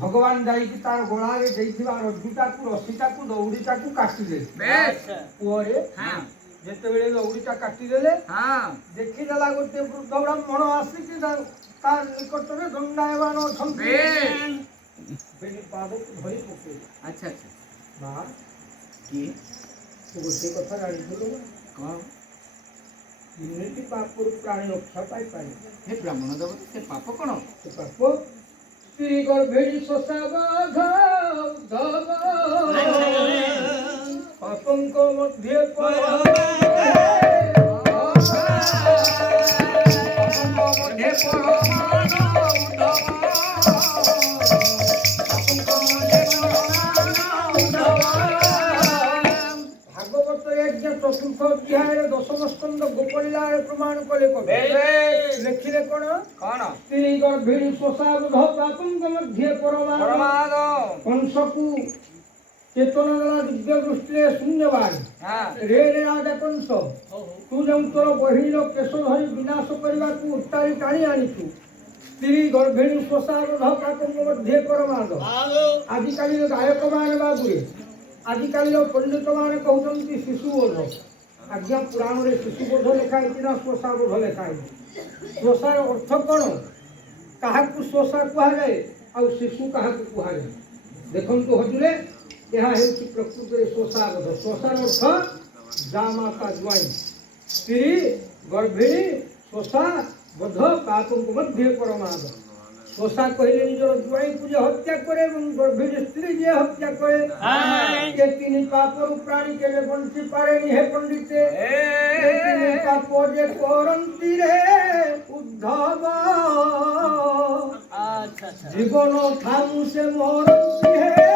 भगवान जाइए तार गोड़े रज्जुटाकू रशीटाकू दौड़ीटाकू काटिदेले जिते दौड़ीटा काटिदेले देखीदेला गोटे वृद्ध ब्राह्मण आसिक तार निकट में दंडायमान पाद धरी पकड़ गोटे कथा जानी इनकी पाप प्राणी रक्षा पाई ब्राह्मण देव से पाप कौन से पाप स्त्री गर्भेणी पापंक मध्य चतुर्थ अध्याय दशम स्कंद गोपलीला प्रमाण कले लिखिले कौन स्त्री गर्भिणी स्वसाबुध पापंक मध्य परमाद कंस को चेतन देला दिव्य दृष्टि शून्यवान रे रे राजा कंस तू जो तोर बहिण केश धरी विनाश करने को उत्तारी टाणी आनीचु स्त्री गर्भिणी स्वसाबुध पापंक मध्य परमाद आजिकाली गायक मान बाबुरे आजिकाली पंडित मान कहते शिशुबोध आज्ञा पुराण में शिशुबोध लिखाई ना श्वसाबोध लिखाई श्वसार अर्थ कौन क्या श्वसा कहुए आ शिशु क्या कहुए देखु हजूरे यह प्रकृत में श्वसाबोध श्वसार अर्थ जा माता ज्वाई स्त्री गर्भिणी श्वसा बोध पाप मध्य परमाद श्वसा कहले निजर ज्वाई को हत्या करे गर्भिणी स्त्री जे हत्या करे तीन पाप प्राणी के बंची पारे हे पंडिते पाप जे करंती रे उद्धव जीवन थामु से मरंती हे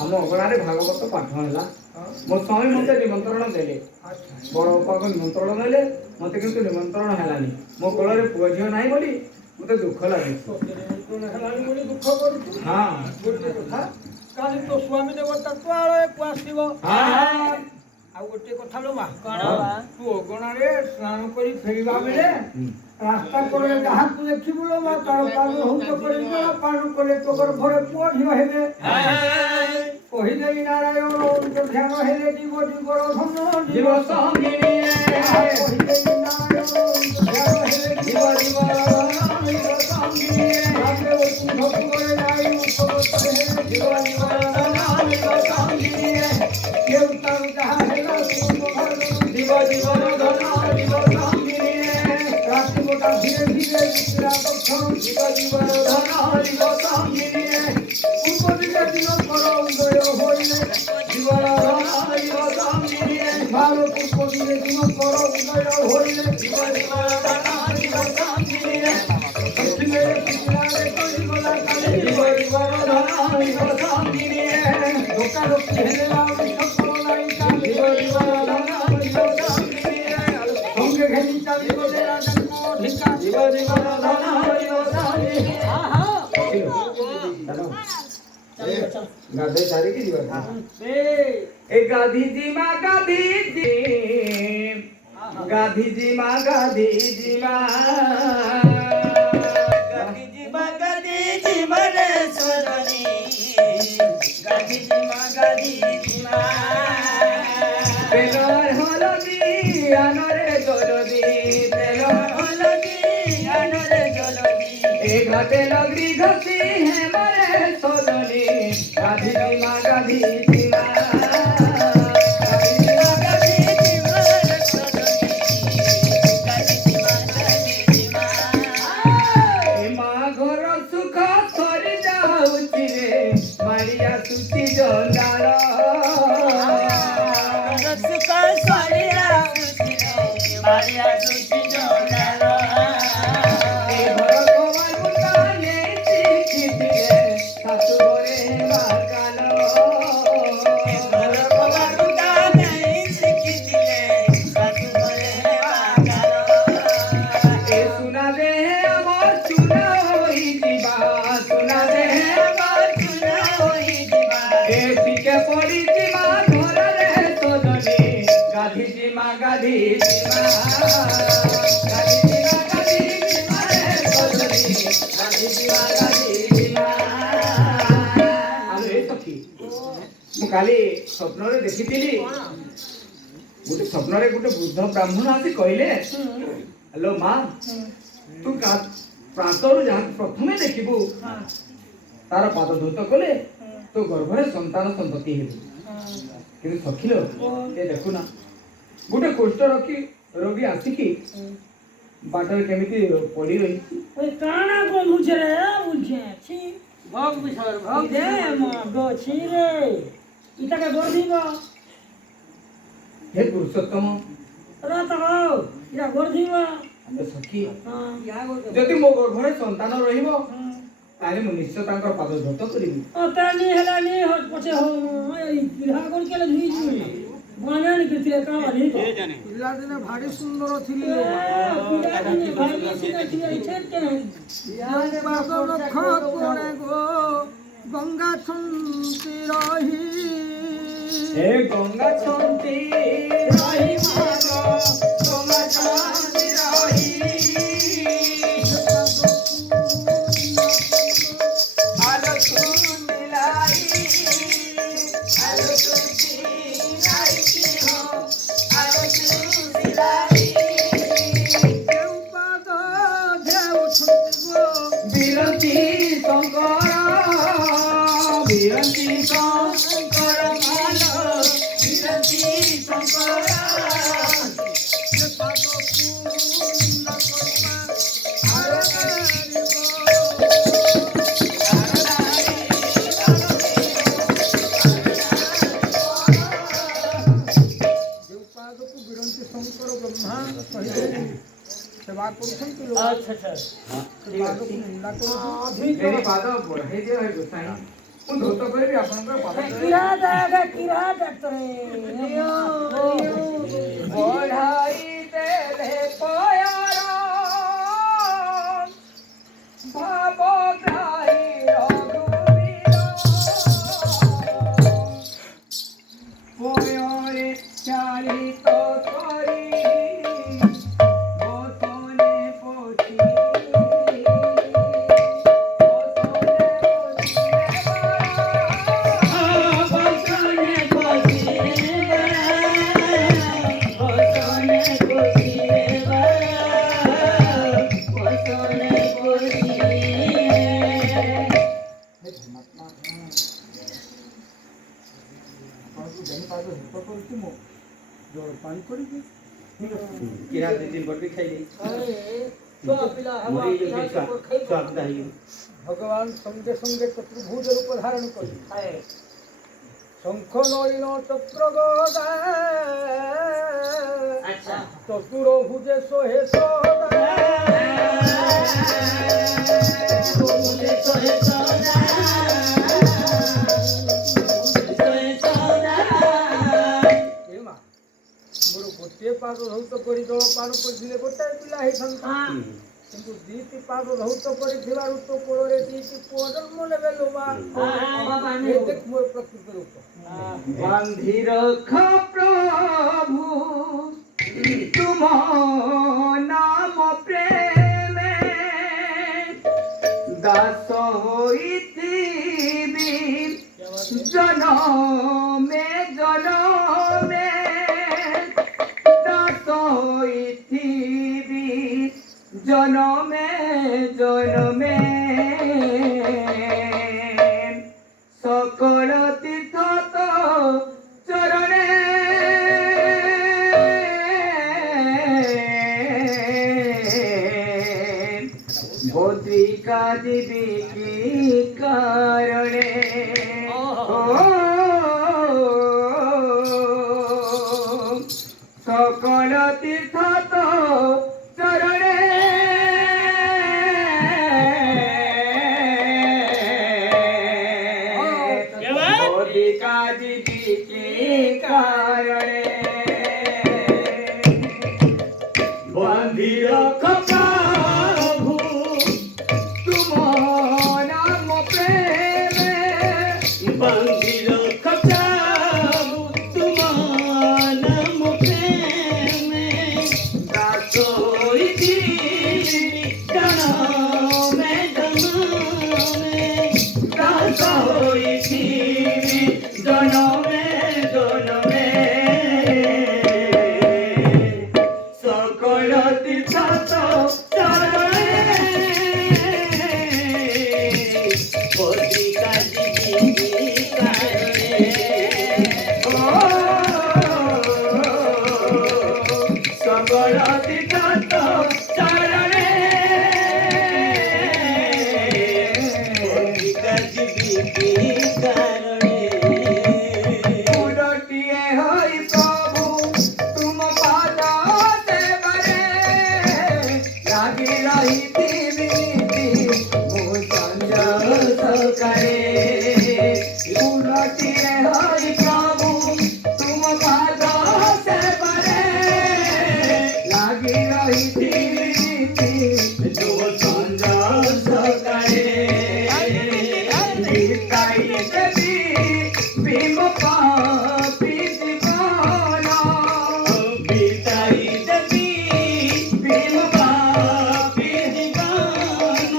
आम अगणारे भागवत पाठ है मो स्वामी मत निमंत्रण देले बड़ बापा निमंत्रण देले मत कि निमंत्रण है मो कोल पुआ झील ना बोली मत दुख लगे दुख कर हाँ गोटे कथा काली तो स्वामी देवता तो आसव आ गोटे कथा लो मा तू अगणारे स्नान कर फेरवा बेले रास्ता करे जहाँ तू देखी बोलो मा तार पान हुक करे पान करे तो घरे पुआ झील हेबे कहिले नारायण तो ध्यान हेले जीव जीवर धन जीव संगिनी कहिले नारायण तो ध्यान हेले जीव जीवर धन जीव संगिनी रामे ओ तू भक्ति नाई उपवत हेले जीव जीवर धन जीव संगिनी केउ तार जहाँ हेला जीव जीवर धन जीव संगिनी रात्रि मोटा धीरे धीरे विश्राम क्षण जीव जीवर धन जीव संगिनी पूर्व दिशा दिन करो उदय होइले जीवर धन जीव संगिनी भालो पूर्व दिशा दिन करो उदय होइले जीव जीवर धन जीव संगिनी पश्चिमे पिछलारे कोई बोला काले जीव जीवर धन जीव संगिनी लोका लोक हेले लावि सफल लाई काले जीव जीवर धन जीव संगिनी संगे घेनी चाली बोले राजन को ढिका जीव जीवर धन जीव संगिनी गाधे सारी की जीवन ए गाधी जी माँ गाधी माँ गाधी जी माँ मरे स्वरनी गाधी जी माँ पेलोर हलदी आनरे जलदी पेलोर हलदी आनरे जलदी ए घाटे लगरी घसी है मरे स्वरनी गाधी जी माँ Maria କାଲି ସ୍ୱପ୍ନରେ ଦେଖିଥିଲି ଗୋଟେ ସ୍ୱପ୍ନରେ ଗୋଟେ ବୃଦ୍ଧ ବ୍ରାହ୍ମଣ ଆସି କହିଲେ ହ୍ୟାଲୋ ମା ତୁ ପ୍ରାତରୁ ଯାହାକୁ ପ୍ରଥମେ ଦେଖିବୁ ତାର ପାଦ ଧୌତ କଲେ ତୋ ଗର୍ଭରେ ସନ୍ତାନ ସନ୍ତତି ହେବୁ। କିନ୍ତୁ ସଖିଲ ଏ ଦେଖୁନା ଗୋଟେ କୁଷ୍ଠ ରୋଗୀ ଆସିକି ବାଟରେ କେମିତି ପଡି ରହିଛି। କାଣା କହୁଛେ ରେ ବୁଝେ छी ଭଗ ବିଷୟରେ ଭଗ ଦେ ମଗ छी ରେ ଇଟାକେ ଗର୍ଧିବ ହେ ପୁରୁଷୋତ୍ତମ ରତ ହୋ ଇଟା ଗର୍ଧିବ ସଖୀ ଯଦି ମୋ ଗର୍ଭରେ ସନ୍ତାନ ରହିବ ତାହେଲେ ମୁଁ ନିଶ୍ଚୟ ତାଙ୍କର ପାଦ ଧୌତ କରିବି। ତାନି ହେଲାନି ପଛେ ହଉ ଏଇ ବିହା କରି କେଲେ ଧୁଇଛି ବାняনি କେତେ କାମ ରେ ପିଲାଦିନେ ଭାରି ସୁନ୍ଦର ଥିଲେ ପିଲାଦିନେ ଭାରି ସିନା ଥିଲେ ଛେଟେ ଲକ୍ଷ କୋଣେ ଗো ଗଙ୍ଗା ଛୁନ୍ତି ରହି हे गंगा छंती रही मागो गंगा छंती रही आलो सुनिलाई आलो सुनिलाई की हो आलो सुनिलाई देव पाद देव छुटी गो बिरंती शंकर मालो बिरंती शंकर ସେ ପାଦ ପୂର୍ଣ୍ଣ କରିବା ଦେव ପାଦକୁ ବିରଞ୍ଚି ଶଙ୍କର ବ୍ରହ୍ମା କହିଲେ ସେବା କରୁଛନ୍ତି ଲୋକ अच्छा अच्छा ସେ ପାଦକୁ ନିନ୍ଦା କରୁଛନ୍ତି। मेरी पाद बढ़ाई दियो है गोसाई ମୁଁ ଧୌତ କରିବି ଆପଣଙ୍କର ପାଦ କିରା ଡାକ୍ତର ବଢାଇ ଦେଲେ ପୟର ଭାବ ଗ୍ରାହୀ ରଘୁବୀର ପୟରେ ଚାଳିତ କରି ବସନେ ପୋଛି ଜଳପାନ କରିକି କିରା ଦୁଇ ଦିନ ପରେ ବି ଖାଇଲି ଛୁଆ ପିଲା ହବା ଭଗବାନ ସଙ୍ଗେ ସଙ୍ଗେ ଚତୁର୍ଭୁଜ ରୂପ ଧାରଣ କରି ଶଙ୍ଖ ନଳିନ ଚକ୍ର ଗଦା ଚତୁର ଭୁଜେ ଶହେ ମୋର ଗୋଟିଏ ପାଦ ଧୌତ କରି ଜଳପାନ କରିଥିଲେ ଗୋଟାଏ ପିଲା ହେଇଥାନ୍ତା କିନ୍ତୁ ଦିଟି ପାଦ ଧୌତ କରିଥିବାରୁ ତୋ କୋଳରେ ଦିଟି ପୁଅ ଜନ୍ମ ନେବେ ଲୋମା ଦେଖ ମୋର ପ୍ରକୃତ ରୂପ ବାନ୍ଧି ରଖ ପ୍ରଭୁ ତୁମ ନାମ ପ୍ରେମେ ଦାସ ହୋଇଥିବି ଜନମେ ଜନମେ ଦାସ ହୋଇଥିବି জনমে জনমে সকল তীর্থ তো চরণে বদ্রিকা দিবি কি কারণে সকল তীর্থ তো চরণে বদ্রিকা দিবি কি কারণে বন্ধি রখ প্রভু তুম নাম প্রেমে বন্ধি রখ প্রভু তুম নাম প্রেমে সকল তীর্থ চরণে বদ্রিকা জীবী কারণে সকল তীর্থ চরণে বদ্রিকা জীবী কারণে পুরটিয়ে হই প্রভু তুম পাদ সেবরে লাগি রহিতি বিনীতি মো সঞ্জয় সকারে পুরটিয়ে হই প্রভু তুম পাদ সেবরে লাগি রহিতি বিনীতি মো সঞ্জয় সকারে বিতাই দেবী ভীম পাপি জীবন বিতাই দেবী ভীম পাপি জীবন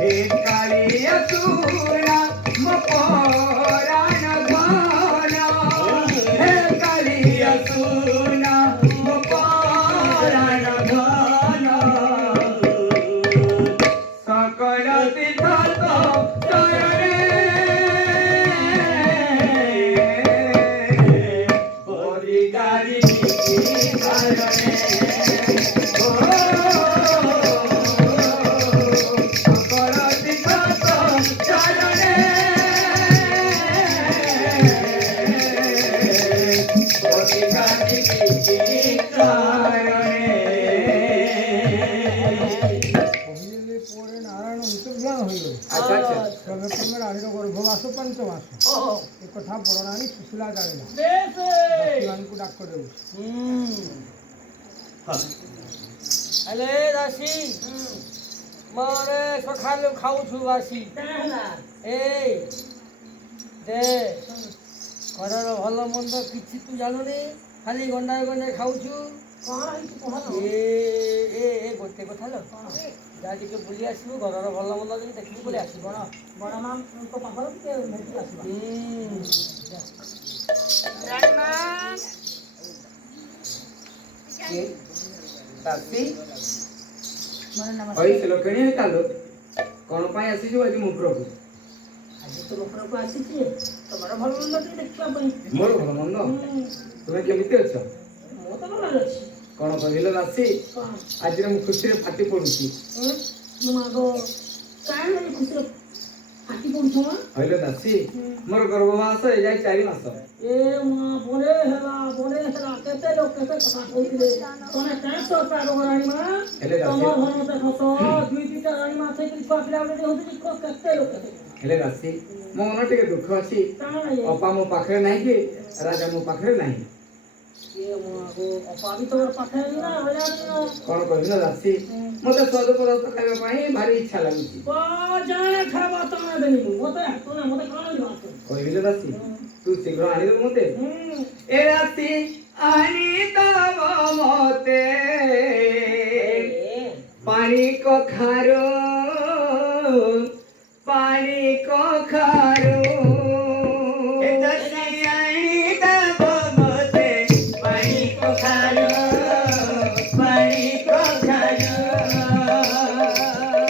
হে কালিয়া তুরা মো পরাণ ধন হে কালিয়া তুরা মো পরাণ ধন সকল তীর্থ চরণে বদ্রিকা জীবী কারণে সকল তীর্থ চরণে বদ্রিকা জীবী কারণে কহিলে পরে নারায়ণ অন্তর্ধান হইল আচ্ছা আচ্ছা তবে ক্রমে রানীর গর্ভবাস পঞ্চমাস এ কথা বড় রানী সুশীলা জানিলা বেশ রানীকে ডাক করে দেଉଛି ହେଲେ ଦାସୀ ମାନେ ସକାଳୁ ଖାଉଛୁ ବାସି ଏଇ ଦେ ଘରର ଭଲ ମନ୍ଦ କିଛି ତୁ ଜାଣୁନି ଖାଲି ଗଣ୍ଡାଏ ଗଣ୍ଡାଏ ଖାଉଛୁ ଏ ଏ ଏ ଗୋଟେ କଥା ଲୋ ଯାହା ଟିକେ ବୁଲି ଆସିବୁ ଘରର ଭଲ ମନ୍ଦ ଯଦି ଦେଖିବୁ ବୁଲି ଆସିବୁ କଣ ବଡ଼ ମାଙ୍କ ପାଖରେ ଟିକେ ଭେଟି ଆସିବା ଦାସୀ ମୋର ନମସ୍କାର କହିଥିଲ କିଣି କାଲ କଣ ପାଇଁ ଆସିଛୁ ଆଜି ମୋ ପ୍ରଭୁ ଆଜି ତୋ ଉପରକୁ ଆସିଛି ତମର ଭଲ ମନ୍ଦ ଟିକେ ଦେଖିବା ପାଇଁ ମୋର ଭଲ ମନ୍ଦ ତୁମେ କେମିତି ଅଛ ମୁଁ ତ ଭଲ ଅଛି କଣ କହିଲ ଦାସୀ କଣ ଆଜିର ମୁଁ ଖୁସିରେ ଫାଟି ପଡୁଛି ମୁଁ ଆଗ କାରଣ ଖୁସିରେ ଫାଟି ପଡୁଛ କହିଲ ଦାସୀ ମୋର ଗର୍ଭବାସ ଏଯାଏ 4 ମାସ ଏ ମା ବନେ ହେଲା କେତେ ଲୋକ କେତେ କଥା କହୁଥିଲେ ତମେ ଟେନ୍ସ ପାଗ ରାଣୀ ମା ହେଲେ ଦାସୀ ତମର ଘର ମତେ ଖସ ଦୁଇ ଦିଟା ରାଣୀ ମା ଥାଇକି ଛୁଆ ପିଲା ଗୋଟେ ହଉଛି କେତେ ଲୋକ ହେଲେ ଦାସୀ ମୋ ମନ ଟିକେ ଦୁଃଖ ଅଛି କାରଣ ଅପା ମୋ ପାଖରେ ନାହିଁ କି ରାଜା ମୋ ପାଖରେ ନାହିଁ ଏ ମା ଗো ଅପା ବି ତମର ପାଖରେ ନା ହଇରାଣ କଣ କହିଲ ଦାସୀ ମତେ ସ୍ୱାଦ ପଦାର୍ଥ ଖାଇବା ପାଇଁ ଭାରି ଇଚ୍ଛା ଲାଗୁଛି ଜାଣେ ଖାଇବା ତମେ ଦେନି ମତେ ତମେ ମତେ କାଣ ଦିଅ କହିଲ ଦାସୀ ତୁ ଶୀଘ୍ର ଆଣିଦେବୁ ମତେ ଏ ରାତି ଆଣିଦବ ମତେ ପାଣି କଖାରୁ ଏ ଦାସୀ ଆଣିଦବ ମତେ ପାଣି କଖାରୁ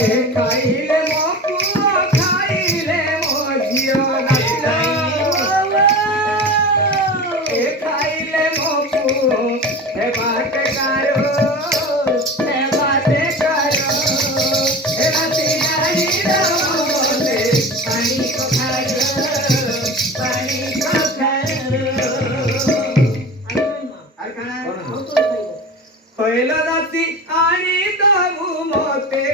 ଏ ଖାଇଲେ ମୋ ପୁଅ ଖାଇଲେ ମୋ ଝିଅ ନାଚିଲା ଏ ଖାଇଲେ ମୋ ପୁଅ ଏ ବାଟେ କାରୋ ଏ ବାଟେ କାରୋ ଏ ରାତି ଆଣିଦବ ମତେ ପାଣି କଖାରୁ আর কানা କହିଲ ଦାସୀ ଆଣିଦବୁ ମତେ